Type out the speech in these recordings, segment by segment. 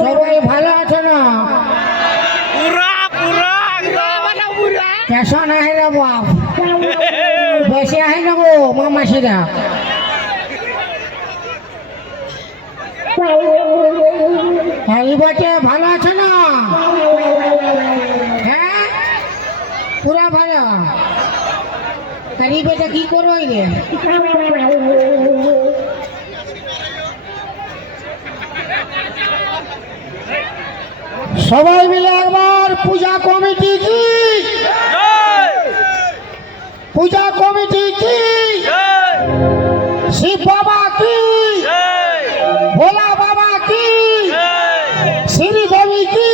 সবাই ভালো আছে না? কেসন আহে রে বাপ, বসে আহে না গো মামাসিরা। এই বটে ভালো আছে না? হ্যাঁ পুরা ভালো। তার এই বেটা কি করো রে? সবাই মিলে একবার পূজা কমিটি কি, পূজা কমিটি কি, শিব বাবা কি, ভোলা বাবা কি, শ্রীদেবী কি।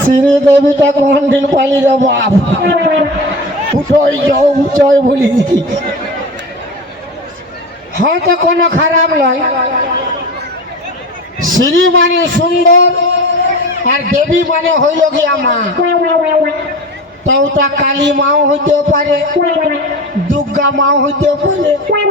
শ্রীদেবীটা কোন দিন পালি রে বাপ, উঠোই যাও উঠোই বলি। হয়তো কোনো খারাপ নয়, শ্রী মানে সুন্দর আর দেবী মানে হইল গিয়া মা। তো ওটা কালী মাও হইতে পারে, দুর্গা মাও হইতে পারে।